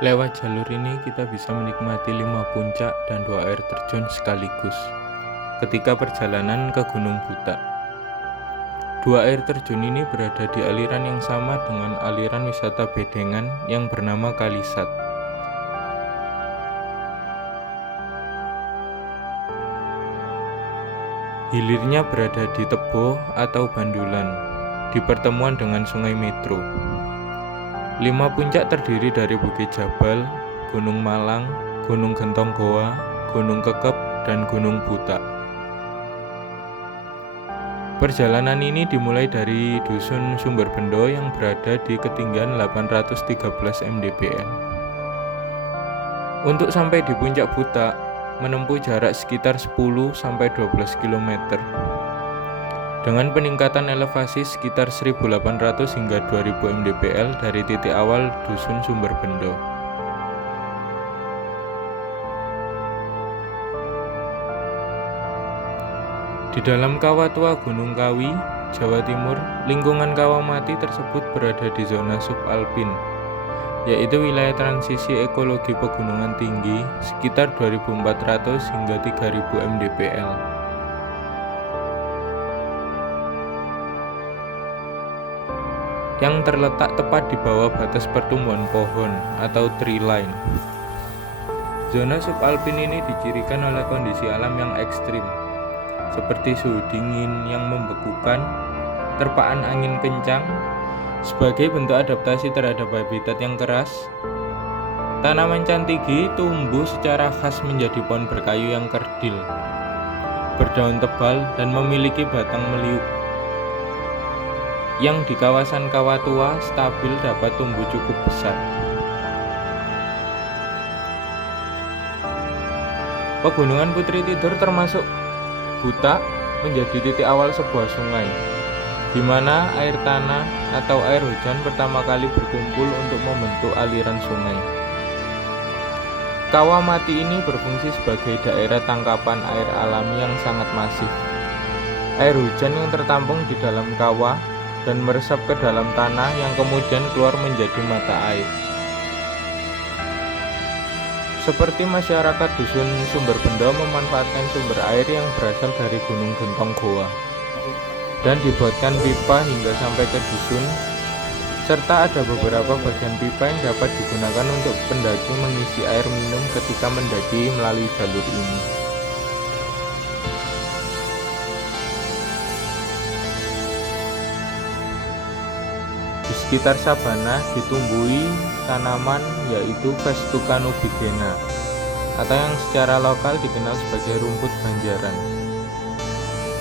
Lewat jalur ini kita bisa menikmati 5 puncak dan 2 air terjun sekaligus ketika perjalanan ke Gunung Butak. 2 air terjun ini berada di aliran yang sama dengan aliran wisata Bedengan yang bernama Kalisat. Hilirnya berada di Tebo atau Bandulan, di pertemuan dengan Sungai Metro. 5 puncak terdiri dari Bukit Jabal, Gunung Malang, Gunung Gentong Goa, Gunung Kekep, dan Gunung Butak. Perjalanan ini dimulai dari Dusun Sumberbendo yang berada di ketinggian 813 mdpl. Untuk sampai di puncak Butak, menempuh jarak sekitar 10-12 km. Dengan peningkatan elevasi sekitar 1.800 hingga 2.000 mdpl dari titik awal Dusun Sumberbendo. Di dalam Kawah Tua Gunung Kawi, Jawa Timur, lingkungan Kawah Mati tersebut berada di zona subalpin, yaitu wilayah transisi ekologi pegunungan tinggi sekitar 2.400 hingga 3.000 mdpl. Yang terletak tepat di bawah batas pertumbuhan pohon atau tree line. Zona subalpin ini dicirikan oleh kondisi alam yang ekstrim, seperti suhu dingin yang membekukan, terpaan angin kencang, sebagai bentuk adaptasi terhadap habitat yang keras. Tanaman cantigi tumbuh secara khas menjadi pohon berkayu yang kerdil, berdaun tebal, dan memiliki batang meliuk, yang di kawasan Kawah Tua stabil dapat tumbuh cukup besar. Pegunungan Putri Tidur termasuk Butak menjadi titik awal sebuah sungai, di mana air tanah atau air hujan pertama kali berkumpul untuk membentuk aliran sungai. Kawah Mati ini berfungsi sebagai daerah tangkapan air alami yang sangat masif. Air hujan yang tertampung di dalam kawah dan meresap ke dalam tanah yang kemudian keluar menjadi mata air. Seperti masyarakat Dusun Sumberbendo memanfaatkan sumber air yang berasal dari Gunung Gentong Goa dan dibuatkan pipa hingga sampai ke dusun, serta ada beberapa bagian pipa yang dapat digunakan untuk pendaki mengisi air minum ketika mendaki melalui jalur ini. Di sekitar sabana ditumbuhi tanaman yaitu Festuca nubigena atau yang secara lokal dikenal sebagai rumput banjaran.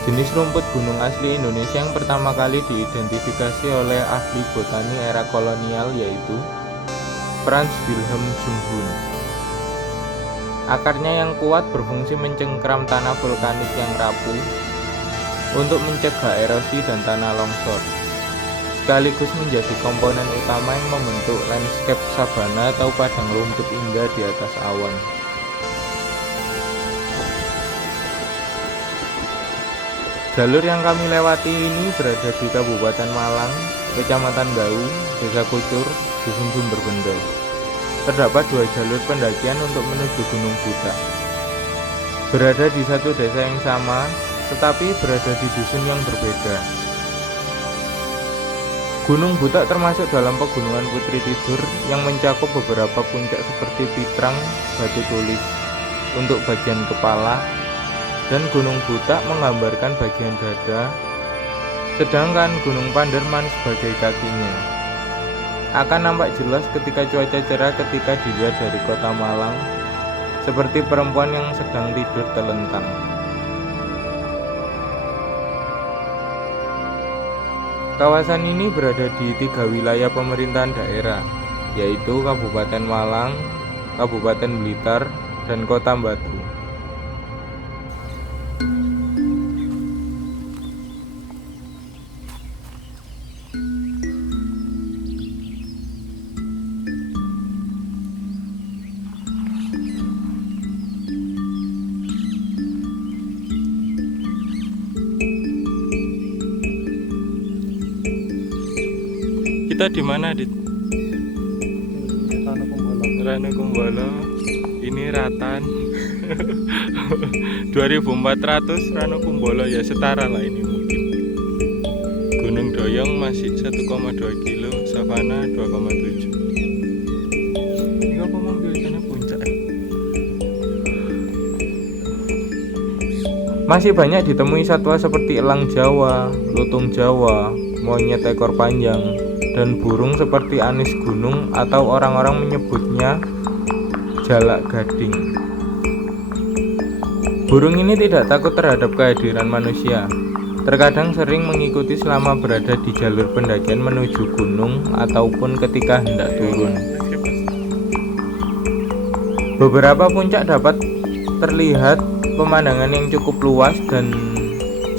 Jenis rumput gunung asli Indonesia yang pertama kali diidentifikasi oleh ahli botani era kolonial yaitu Franz Wilhelm Junghun. Akarnya yang kuat berfungsi mencengkram tanah vulkanik yang rapuh untuk mencegah erosi dan tanah longsor, sekaligus menjadi komponen utama yang membentuk landscape sabana atau padang rumput indah di atas awan. Jalur yang kami lewati ini berada di Kabupaten Malang, Kecamatan Gau, Desa Kucur, Dusun Sumberbendo. Terdapat 2 jalur pendakian untuk menuju Gunung Butak. Berada di satu desa yang sama, tetapi berada di dusun yang berbeda. Gunung Butak termasuk dalam Pegunungan Putri Tidur yang mencakup beberapa puncak seperti Pitrang, Batu Tulis untuk bagian kepala, dan Gunung Butak menggambarkan bagian dada, sedangkan Gunung Panderman sebagai kakinya. Akan nampak jelas ketika cuaca cerah ketika dilihat dari kota Malang, seperti perempuan yang sedang tidur telentang. Kawasan ini berada di 3 wilayah pemerintahan daerah, yaitu Kabupaten Malang, Kabupaten Blitar, dan Kota Batu. Kita di mana, Dit? Ranu Kumbolo. Ini Ratan. 2400 Ranu Kumbolo ya, setara lah ini mungkin. Gunung Doyong masih 1,2 kilo, Savana 2,7. Ini apa mobil sana puncak? Masih banyak ditemui satwa seperti elang Jawa, lutung Jawa, monyet ekor panjang, dan burung seperti anis gunung atau orang-orang menyebutnya jalak gading. Burung ini tidak takut terhadap kehadiran manusia. Terkadang sering mengikuti selama berada di jalur pendakian menuju gunung ataupun ketika hendak turun. Beberapa puncak dapat terlihat pemandangan yang cukup luas, dan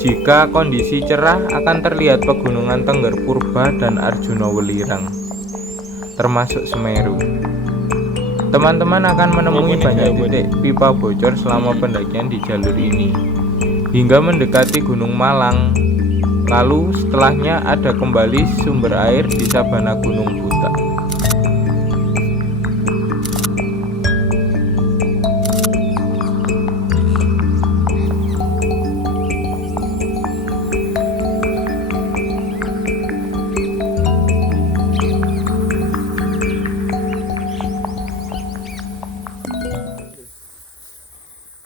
jika kondisi cerah akan terlihat pegunungan Tengger Purba dan Arjuna Welirang, termasuk Semeru. Teman-teman akan menemui banyak titik pipa bocor selama pendakian di jalur ini, hingga mendekati Gunung Malang. Lalu setelahnya ada kembali sumber air di sabana Gunung Buta.